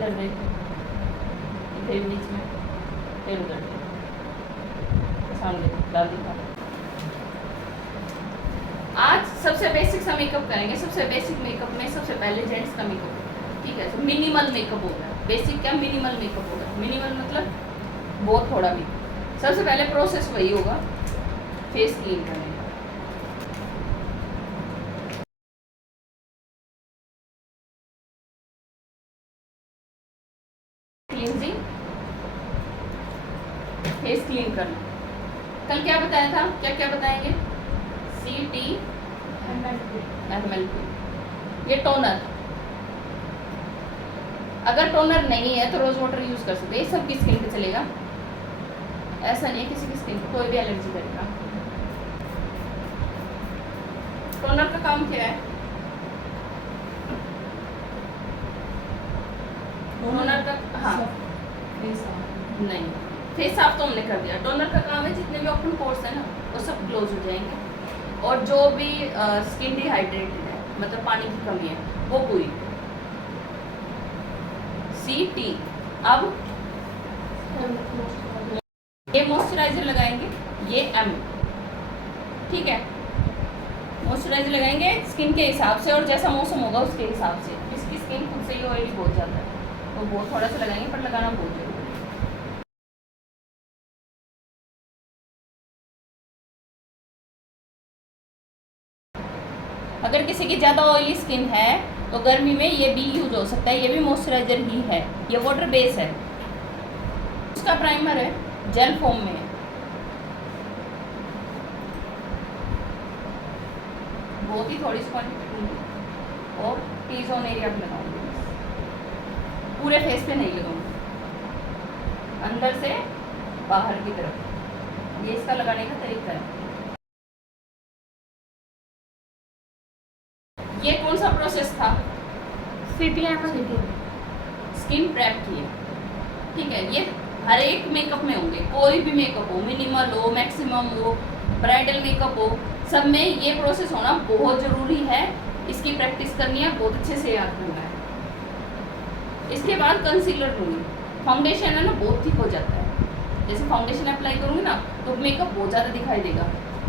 इधर देख, फिर बीच में, फिर उधर देख, सामने डाल दिया। आज सबसे बेसिक सा मेकअप करेंगे। सबसे बेसिक मेकअप में सबसे पहले जेंट्स का मेकअप, ठीक है। तो मिनिमल मेकअप होगा। बेसिक क्या, मिनिमल मेकअप होगा। मिनिमल मतलब बहुत थोड़ा भी। सबसे पहले प्रोसेस वही होगा, फेस क्लीन करने का। क्लींजिंग, फेस क्लीन करना। कल क्या बताया था, क्या क्या बताएंगे? CTMLP, ये टोनर। अगर टोनर नहीं है तो रोज वाटर यूज कर सकते हैं। ये सबकी स्किन पे चलेगा, ऐसा नहीं है किसी की स्किन को कोई भी एलर्जी करेगा। टोनर का काम क्या है? टोनर का, हाँ नहीं, फेस साफ तो हमने कर दिया। टोनर का काम है जितने भी ओपन पोर्स है ना वो सब क्लोज हो जाएंगे, और जो भी स्किन डिहाइड्रेटेड है, मतलब पानी की कमी है, वो पूरी। CT। अब ये मॉइस्चराइजर लगाएंगे, ये M, ठीक है। मॉइस्चराइजर लगाएंगे स्किन के हिसाब से, और जैसा मौसम होगा उसके हिसाब से। इसकी स्किन खुद से ही ऑयली बहुत ज़्यादा है तो बहुत थोड़ा सा लगाएंगे, पर लगाना बहुत जरूरी है। अगर किसी की ज़्यादा ऑयली स्किन है तो गर्मी में ये भी यूज हो सकता है। ये भी मॉइस्चराइजर ही है, ये वाटर बेस है। उसका प्राइमर है, जेल फॉर्म में है। बहुत ही थोड़ी सी क्वांटिटी लूँगी और टी जोन एरिया पे लगाऊंगी, पूरे फेस पे नहीं लगाऊंगी, अंदर से बाहर की तरफ। ये इसका लगाने का तरीका है। ये कौन सा प्रोसेस था? स्किन प्रेप की है, ठीक है। ये हर एक मेकअप में होंगे, कोई भी मेकअप हो, मिनिमल हो, मैक्सिमम हो, ब्राइडल मेकअप हो, सब में ये प्रोसेस होना बहुत ज़रूरी है। इसकी प्रैक्टिस करनी है, बहुत अच्छे से याद करना है। इसके बाद कंसीलर लूँगी। फाउंडेशन है ना बहुत थिक हो जाता है, जैसे फाउंडेशन अप्लाई करूँगी ना तो मेकअप बहुत ज़्यादा दिखाई देगा,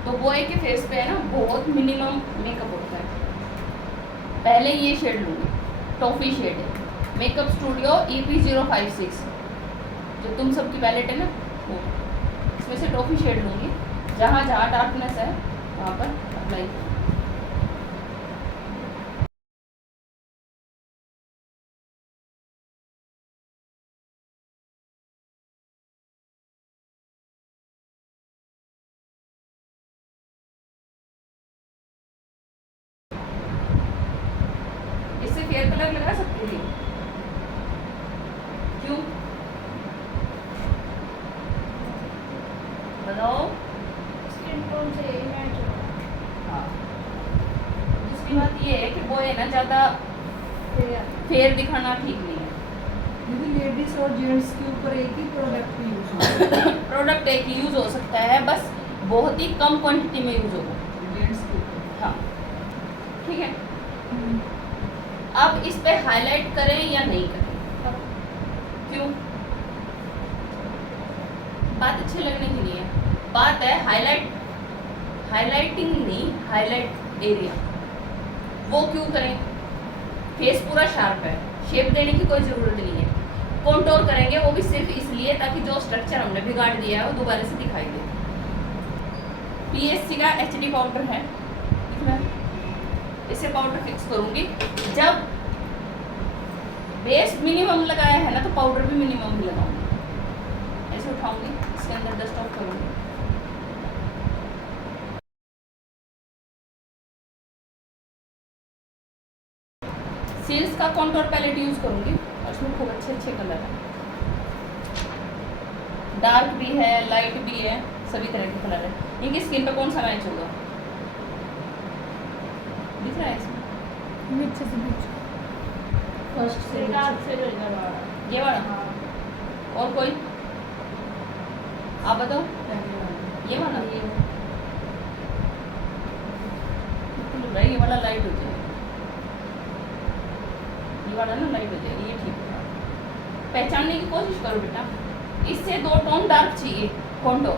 तो वो एक फेस पे है ना बहुत मिनिमम मेकअप होता है। पहले ये शेड लूँगी, टॉफी शेड है, मेकअप स्टूडियो EP056, जो तुम सबकी पैलेट है ना वो। इसमें से टॉफी शेड लूँगी, जहाँ जहाँ डार्कनेस है वहाँ पर अप्लाई करूँगी। इससे फेयर कलर लगा सकते हैं, क्यों बताओ? स्किन टोन से मैच हो। हाँ, दूसरी बात ये है कि वो है ना ज़्यादा फेयर दिखाना ठीक नहीं है। क्योंकि लेडीज और जेंट्स के ऊपर एक ही प्रोडक्ट यूज होता है। प्रोडक्ट एक ही यूज़ हो सकता है, बस बहुत ही कम क्वांटिटी में यूज़ होगा। जेंट्स के ऊपर। हाँ ठीक है। अब इस पे हाईलाइट करें या नहीं करें? क्यों? बात अच्छी लगने की नहीं है, बात है हाईलाइटिंग नहीं, हाईलाइट एरिया। वो क्यों करें? फेस पूरा शार्प है, शेप देने की कोई ज़रूरत नहीं है। कॉन्टोर करेंगे वो भी सिर्फ इसलिए ताकि जो स्ट्रक्चर हमने बिगाड़ दिया है वो दोबारा से दिखाई दे। PSC का HD पाउडर है, इसे पाउडर फिक्स करूंगी। जब बेस मिनिमम लगाया है ना तो पाउडर भी मिनिमम ही लगाऊंगी। ऐसे उठाऊंगी, इसके अंदर डस्ट ऑफ करूंगी। सील्स का कॉन्टोर पैलेट यूज करूंगी और इसमें खूब अच्छे अच्छे कलर है, डार्क भी है, लाइट भी है, सभी तरह के कलर है। इनकी स्किन पे कौन सा मैच होगा दिख रहा है इसमें? नीचे से नीचे, फर्स्ट से डार्क से ये वाला। हाँ। और कोई आप बताओ? ये वाला ये वाला लाइट हो जाएगा, ये वाला ना लाइट हो जाएगी, ये ठीक है। पहचानने की कोशिश करो बेटा। इससे 2 टोन डार्क चाहिए कॉन्टोर,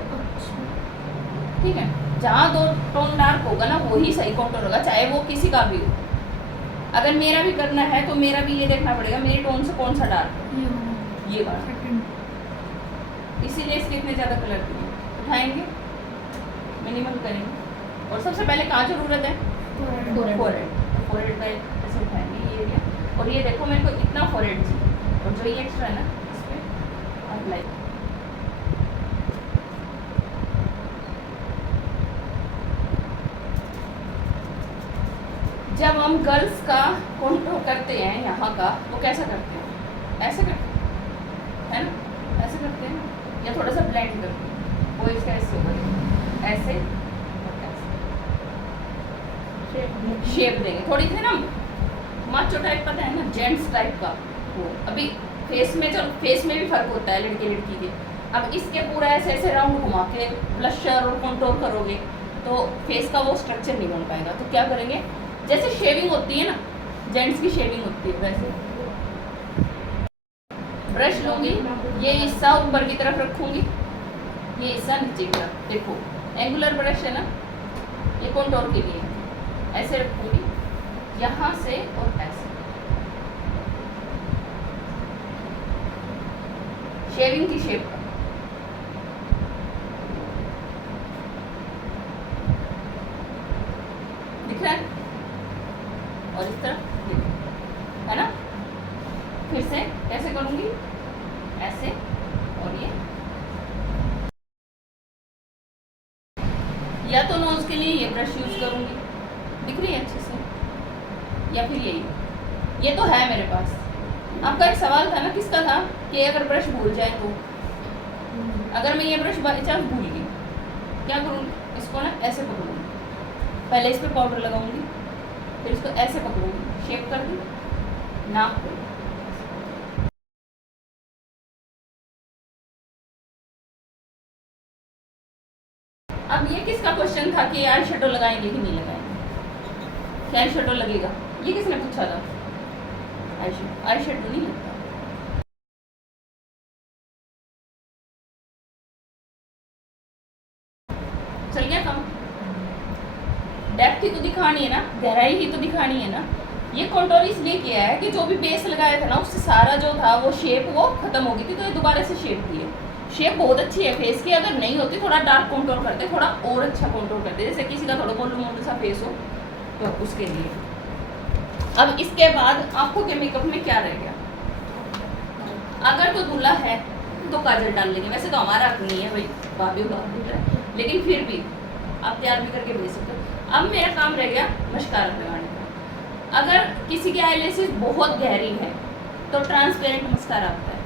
ठीक है। जहाँ 2 टोन डार्क होगा ना वही सही कॉन्टोर होगा, चाहे वो किसी का भी हो। अगर मेरा भी करना है तो मेरा भी ये देखना पड़ेगा मेरी टोन से कौन सा डार्क है, ये वाला। इसीलिए इसके इतने ज़्यादा कलर दिए। उठाएंगे, मिनिमल करेंगे, और सबसे पहले कहाँ जरूरत है, फोरहेड। फोरहेड का ऐसे उठाएंगे ये एरिया, और ये देखो मेरे को इतना फोरहेड चाहिए, और जो ये एक्स्ट्रा है ना इस पर अप्लाई। जब हम गर्ल्स का कॉन्टूर करते हैं यहाँ का, वो कैसा करते हैं, ऐसे करते हैं, है ना, ऐसे करते हैं, या थोड़ा सा ब्लेंड करते हैं। वो इसका ऐसे होगा, ऐसे और ऐसे शेप देंगे। थोड़ी सी ना माचो टाइप, पता है ना, जेंट्स टाइप का। वो अभी फेस में, चलो फेस में भी फर्क होता है लड़के लड़की के। अब इसके पूरा ऐसे ऐसे राउंड घुमा के ब्लशर और कॉन्टूर करोगे तो फेस का वो स्ट्रक्चर नहीं बन पाएगा। तो क्या करेंगे, जैसे शेविंग होती है ना, जेंट्स की शेविंग होती है वैसे ब्रश लूंगी, ये हिस्सा ऊपर की तरफ रखूंगी, ये हिस्सा नीचे की तरफ। देखो एंगुलर ब्रश है ना, ये कॉन्टूर के लिए ऐसे रखूंगी, यहाँ से और ऐसे। शेविंग की शेप का दिख रहा है, और इस तरफ है ना। फिर से कैसे करूंगी, ऐसे, और ये या तो नोज के लिए ये ब्रश यूज करूंगी, दिख रही है अच्छे से, या फिर यही, ये तो है मेरे पास। आपका एक सवाल था ना, किसका था, कि अगर ब्रश भूल जाए तो, अगर मैं ये ब्रश बाई चांस भूल गई, क्या करूँगी, इसको ना ऐसे पकड़ूंगी, पहले इस पर पाउडर लगाऊंगी, फिर इसको ऐसे पकड़ूंगी, शेप कर दी, नाप कर। अब ये किसका क्वेश्चन था कि आई शेडो लगाएंगे कि नहीं लगाएंगे, क्या आई शेडो लगेगा, ये किसने पूछा था। आई शेडो नहीं लगता। चल गया काम। डेप्थ ही तो दिखानी है ना, गहराई ही तो दिखानी है ना। ये कॉन्टूर इसलिए किया है कि जो भी बेस लगाया था ना, उससे सारा जो था वो शेप वो खत्म हो गई थी, तो ये दोबारा से शेप दी है। शेप बहुत अच्छी है फेस की, अगर नहीं होती थोड़ा डार्क कॉन्टूर करते, थोड़ा और अच्छा कॉन्टूर करते, जैसे किसी का थोड़ा गोल्ड मोल्ड सा फेस हो तो उसके लिए। अब इसके बाद आंखों के मेकअप में क्या रह गया, अगर तो दूल्हा है तो काजल डाल लेंगे, वैसे तो हमारा हक नहीं है भाई, भाभी लेकिन फिर भी आप तैयार भी करके भेज सकते हो। अब मेरा काम रह गया मस्कारा लगाने का। अगर किसी की आईलैशेस बहुत गहरी है तो ट्रांसपेरेंट मस्कारा आता है,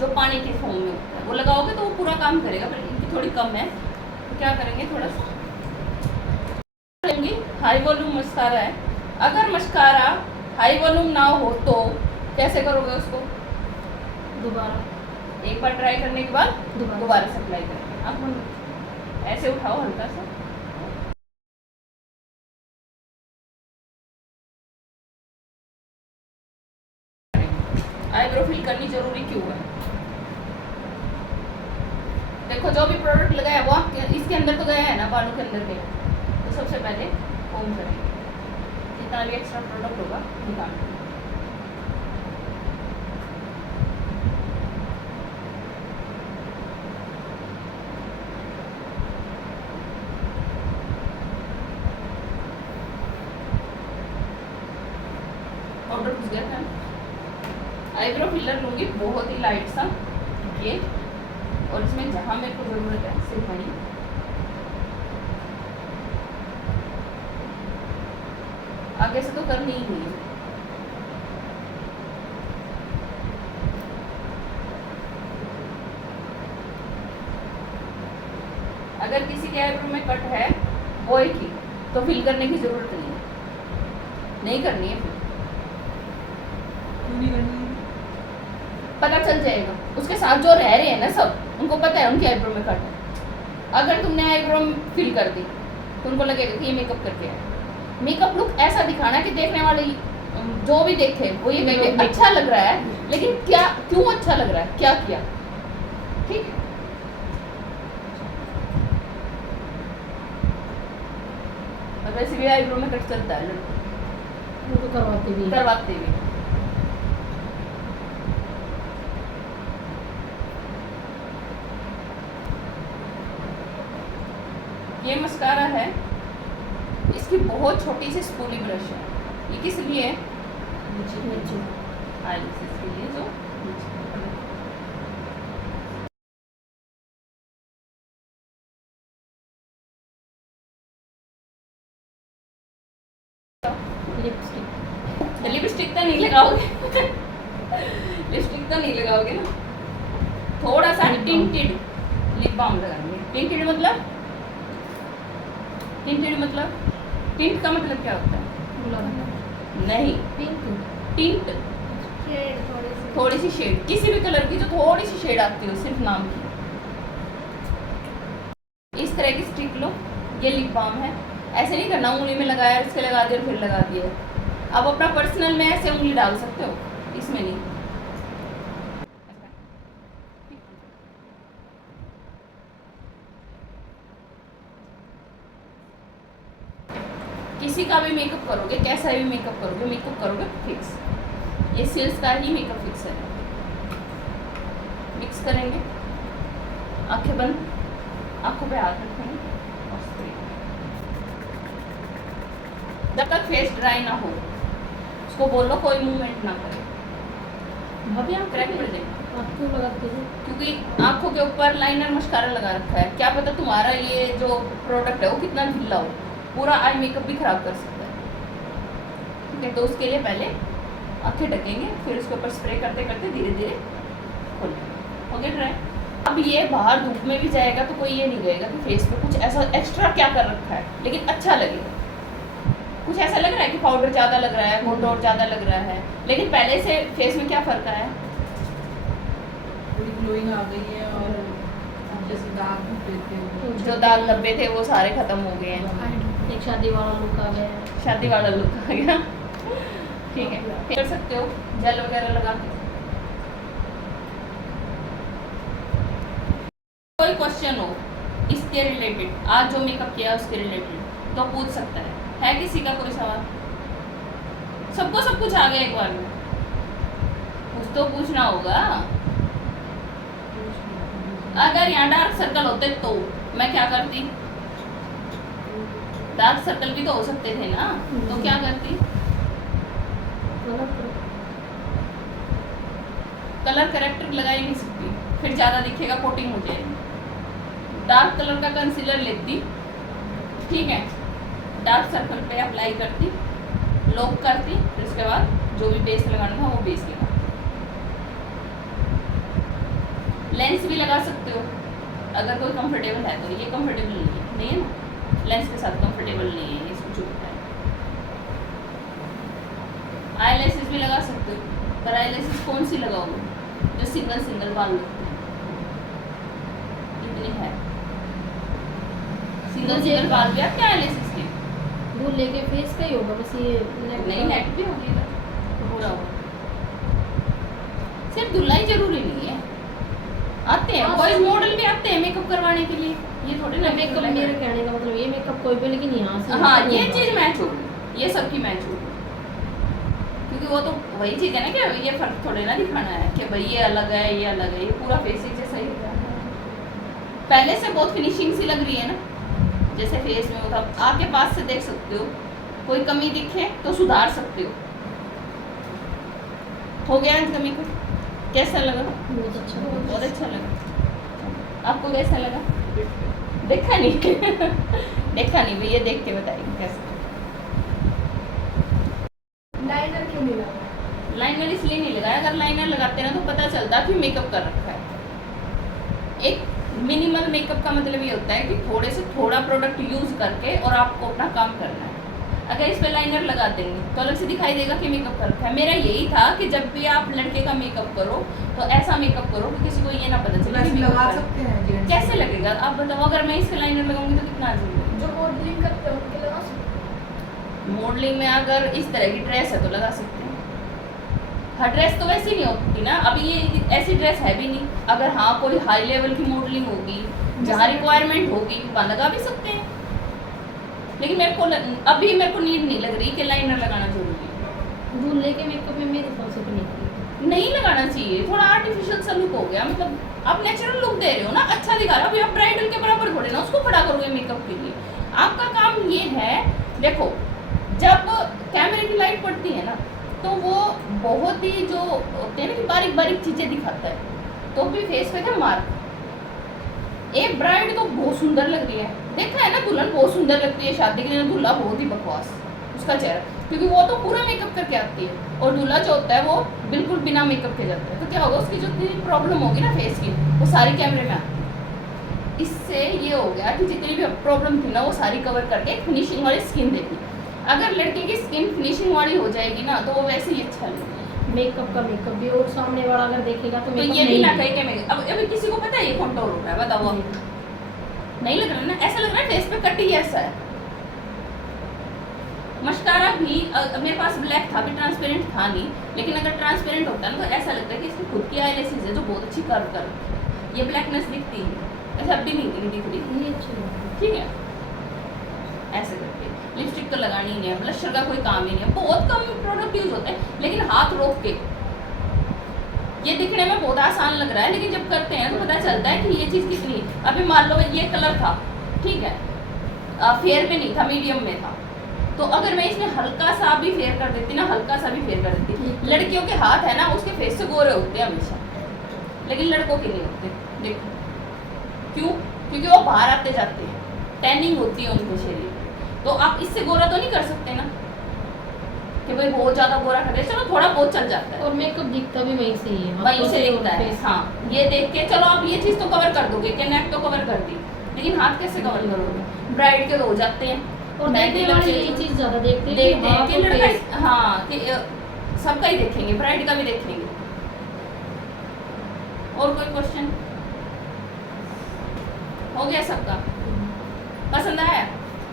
जो पानी के फॉर्म में होता है, वो लगाओगे तो वो पूरा काम करेगा, पर इनकी थोड़ी कम है, तो क्या करेंगे, थोड़ा सा लेंगे। हाई वॉल्यूम मस्कारा है, अगर मस्कारा हाई वॉल्यूम ना हो तो कैसे करोगे उसको, दोबारा एक बार ट्राई करने के बाद दोबारा से अप्लाई करेंगे। आप ऐसे उठाओ हल्का सा, आईब्रो फिल करनी जरूरी क्यों है। देखो जो भी प्रोडक्ट लगाया वो इसके अंदर तो गया है ना, बालों के अंदर गया, तो सबसे पहले कोम करेंगे, जितना भी एक्स्ट्रा प्रोडक्ट होगा निकाल। पाउडर घुस गया था। आईब्रो फिलर लूँगी बहुत ही लाइट सा ये, और इसमें जहाँ मेरे को ज़रूरत है सिर्फ वहीं, आगे से तो करनी ही नहीं है। अगर किसी के आईब्रो में कट है बॉय की तो फिल करने की ज़रूरत नहीं है, नहीं करनी है, फिर पता चल जाएगा। उसके साथ जो रह रहे हैं ना सब, उनको पता है उनके आईब्रो में कट है। अगर तुमने आईब्रो फिल कर दी तो उनको लगेगा कि ये मेकअप करके आए। मेकअप लुक ऐसा दिखाना कि देखने वाले जो भी देखे वो ये कहे कि अच्छा लग रहा है, लेकिन क्या, क्यों अच्छा लग रहा है, क्या किया। ठीक है, और वैसे भी आईब्रो में कट चलता है लड़कों, वो तो करवाते भी हैं। करवाते भी। ये मस्कारा है, इसकी बहुत छोटी सी स्पूली ब्रश है। ये किस लिए है? नीचे। आईलिसेस के लिए, जो लिपस्टिक। लिपस्टिक तो नहीं लगाओगे लिपस्टिक तो नहीं लगाओगे ना, थोड़ा सा टिंटेड लिप बाम लगाएंगे। टिंटेड मतलब, टिंटेड मतलब, टिंट का मतलब क्या होता है? नहीं, पिंक। टिंट शेड थोड़ी सी शेड, किसी भी कलर की जो थोड़ी सी शेड आती हो, सिर्फ नाम की। इस तरह की स्टिक लो, ये लिप बाम है। ऐसे नहीं करना उंगली में लगाया, इसके लगा दिया और फिर लगा दिया। आप अपना पर्सनल में ऐसे उंगली डाल सकते हो, इसमें नहीं। किसी का भी मेकअप करोगे, कैसा भी मेकअप करोगे फिक्स। ये सिल्स का ही मेकअप फिक्स है। मिक्स करेंगे, आंखें बंद, आंखों पे हाथ रखेंगे और स्प्रे। जब तक फेस ड्राई ना हो, उसको बोलो कोई मूवमेंट ना करे। भाभी आप करेक्ट कर दें, आप क्यों लगाते हो? क्योंकि आंखों के ऊपर लाइनर मस्कारा लगा रखा है। क्या पता तुम्हारा ये जो प्रोडक्ट है वो कितना ढीला हो, पूरा आई मेकअप भी खराब कर सकता है। ठीक है, तो उसके लिए पहले आंखें ढकेंगे, फिर उसके ऊपर स्प्रे करते करते धीरे धीरे खोलेंगे। हो गया ड्राई। अब ये बाहर धूप में भी जाएगा तो कोई ये नहीं कहेगा कि फेस पे कुछ ऐसा एक्स्ट्रा क्या कर रखा है, लेकिन अच्छा लगेगा। कुछ ऐसा लग रहा है कि पाउडर ज़्यादा लग रहा है, कंटूर ज़्यादा लग रहा है, लेकिन पहले से फेस में क्या फ़र्क आया? थोड़ी ग्लोइंग आ गई है, और जैसे दाग धब्बे थे जो दाग धब्बे थे वो सारे खत्म हो गए हैं। एक शादी वाला लुक आ गया है। शादी वाला लुक आ गया। ठीक है, कर सकते हो जेल वगैरह लगा के। कोई क्वेश्चन हो इसके रिलेटेड, आज जो मेकअप किया उसके रिलेटेड, तो पूछ सकता है किसी का कोई सवाल? सबको सब कुछ आ गया एक बार में? कुछ तो पूछना होगा। अगर यहाँ डार्क सर्कल होते तो मैं क्या करती? डार्क सर्कल भी तो हो सकते थे ना, तो क्या करती? कलर करेक्टर लगा ही नहीं सकती, फिर ज़्यादा दिखेगा, कोटिंग हो जाएगी। डार्क कलर का कंसीलर लेती, ठीक है, डार्क सर्कल पे अप्लाई करती, लॉक करती, फिर उसके बाद जो भी बेस लगाना था वो बेस लगा। लेंस भी लगा सकते हो अगर कोई कंफर्टेबल है तो। ये कंफर्टेबल नहीं है ना, लेंस के साथ कंफर्टेबल नहीं है, ये सब चुभता है। आई लेसेस भी लगा सकते हो, पर आई लेसेस कौन सी लगाओगे? जो सिंगल सिंगल बाल लगते हैं, इतनी है सिंगल सिंगल बाल भी आपके आई लेसेस के? वो लेके फेस का ही होगा बस, ये नहीं, नेट भी होगी पूरा होगा। सिर्फ धुलाई जरूरी नहीं है, आते हैं बॉयज मॉडल भी आते हैं मेकअप करवाने के लिए। ये थोड़े ना मेकअप, मेरे कहने का मतलब ये मेकअप कोई भी, लेकिन यहाँ से हाँ, ये चीज मैच होगी, ये सबकी मैच होगी, क्योंकि वो तो वही चीज है ना कि ये फर्क थोड़े ना दिखाना है कि भाई ये अलग है, ये अलग है, ये पूरा फेस ही जैसा ही है। पहले से बहुत फिनिशिंग सी लग रही है ना, जैसे फेस में होता, आपके पास से देख सकते हो, कोई कमी दिखे तो सुधार सकते हो। हो गया इस कमी को, कैसा लगा? बहुत अच्छा। बहुत अच्छा लगा। आपको कैसा लगा? देखा नहीं देखा नहीं भैया, देख के बताइए कैसा। लाइनर क्यों नहीं लगा? लाइनर इसलिए नहीं लगाया, अगर लाइनर लगाते ना तो पता चलता कि मेकअप कर रखा है। एक मिनिमल मेकअप का मतलब ये होता है कि थोड़े से थोड़ा प्रोडक्ट यूज करके और आपको अपना काम करना है। अगर इस पे लाइनर लगा देंगे तो अलग से दिखाई देगा कि मेकअप कर रखा है। मेरा यही था कि जब भी आप लड़के का मेकअप करो तो ऐसा मेकअप करो कि किसी को ये ना पता चले कि लगा makeup सकते हैं जेंट्स। कैसे लगेगा आप बताओ। अगर मैं इस पे लाइनर लगाऊंगी तो कितना अजीब लगेगा। जो मॉडलिंग करते हैं उनके लगा सकते मॉडलिंग में अगर इस तरह की ड्रेस है तो लगा सकते हैं। हर ड्रेस तो वैसी नहीं होती ना, अभी ये ऐसी ड्रेस है भी नहीं। अगर हाँ कोई हाई लेवल की मॉडलिंग होगी जहाँ रिक्वायरमेंट होगी वहाँ लगा भी सकते हैं, लेकिन अभी मेरे को नीड नहीं लग रही कि लाइनर लगाना जरूरी है। दूल्हे के मेकअप में मेरे हिसाब से तो नहीं लगाना चाहिए, थोड़ा आर्टिफिशियल सा लुक हो गया। मतलब आप नेचुरल लुक दे रहे हो ना, अच्छा दिखा रहे हो। अभी आप ब्राइडल के बराबर थोड़े ना उसको खड़ा करोगे मेकअप के लिए। आपका काम ये है, देखो जब कैमरे की लाइट पड़ती है ना तो वो बहुत ही जो होते हैं ना कि बारीक बारीक चीजें दिखाता है, तो भी फेस पे था मार्क। एक ब्राइड तो बहुत सुंदर लग रही है, देखा है ना, दुल्हन बहुत सुंदर लगती है, शादी के लिए दूल्हा बहुत ही बकवास उसका चेहरा, क्योंकि वो तो पूरा मेकअप करके आती है और दूल्हा जो होता है वो बिल्कुल बिना मेकअप के जाता है। तो क्या होगा, उसकी जो प्रॉब्लम होगी ना फेस की वो सारी कैमरे में आती है। इससे ये हो गया कि जितनी भी प्रॉब्लम थी ना वो सारी कवर करके फिनिशिंग वाली स्किन देखी। अगर लड़के की स्किन फिनिशिंग वाली हो जाएगी ना तो वो वैसे ही अच्छा लगेगा। मेकअप का मेकअप भी, और सामने वाला अगर देखेगा तो तो ये भी ना कहीं के मेकअप, अब अभी किसी को पता है ये कंट्रोल हो रहा है, बताओ आप। नहीं लग रहा है ना, ऐसा लग रहा है फेस पे कट ही ऐसा है। मस्कारा भी मेरे पास ब्लैक था, अभी ट्रांसपेरेंट था नहीं, लेकिन अगर ट्रांसपेरेंट होता है ना तो ऐसा लगता है कि इसकी खुद की आईलैशेस है जो बहुत अच्छी कर्व कर रखी है। ये ब्लैकनेस दिखती है, ऐसा अब भी नहीं दिख रही। ये अच्छी बात है। ठीक है, ऐसे करके लिपस्टिक तो लगानी ही नहीं है, ब्लशर का कोई काम ही नहीं है, बहुत कम प्रोडक्ट यूज होता है। लेकिन हाथ रोक के, ये दिखने में बहुत आसान लग रहा है लेकिन जब करते हैं तो पता चलता है कि ये चीज़ कितनी। अभी मान लो ये कलर था, ठीक है, फेयर में नहीं था, मीडियम में था, तो अगर मैं इसमें हल्का सा भी फेयर कर देती ना, हल्का सा भी फेयर कर देती। लड़कियों के हाथ है ना उसके फेस से गोरे होते हैं हमेशा, लेकिन लड़कों के नहीं होते। देखो क्यों, क्योंकि वो बाहर आते जाते हैं, टैनिंग होती है उनके शरीर। तो आप इससे गोरा तो नहीं कर सकते ना कि भाई बहुत ज्यादा गोरा कर रहे, चलो थोड़ा बहुत चल जाता है। और मेकअप दिखता भी वहीं से ही है, वहीं से दिखता है। हाँ, ये देख के चलो आप ये चीज तो कवर कर दोगे कि नेक तो कवर कर दी, लेकिन हाथ कैसे कवर करोगे। ब्राइड के तो हो जाते हैं, और देखने वाले यही चीज ज्यादा देखते हैं देखते हैं हाथ कि और लड़का, face। हाँ कि सबका ही देखेंगे, ब्राइड का भी देखेंगे। और कोई क्वेश्चन? हो गया सबका? पसंद आया?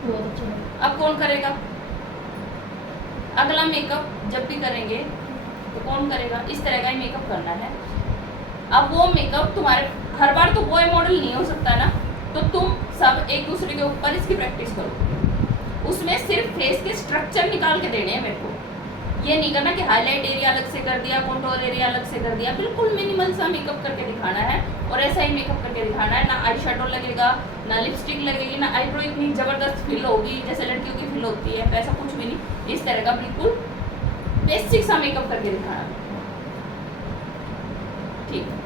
बहुत अच्छा है। अब कौन करेगा अगला मेकअप? जब भी करेंगे तो कौन करेगा? इस तरह का ही मेकअप करना है। अब वो मेकअप तुम्हारे हर बार तो बॉय मॉडल नहीं हो सकता ना, तो तुम सब एक दूसरे के ऊपर इसकी प्रैक्टिस करो। उसमें सिर्फ फेस के स्ट्रक्चर निकाल के देने हैं मेरे को। ये नहीं करना कि हाईलाइट एरिया अलग से कर दिया, कंटूर एरिया अलग से कर दिया। बिल्कुल मिनिमल सा मेकअप करके दिखाना है और ऐसा ही मेकअप करके दिखाना है। ना आई शेडो लगेगा, ना लिपस्टिक लगेगी, ना आईब्रो इतनी ज़बरदस्त फिल होगी जैसे लड़कियों की फिल होती है, ऐसा कुछ भी नहीं। इस तरह का बिल्कुल बेसिक सा मेकअप करके दिखाना। ठीक है।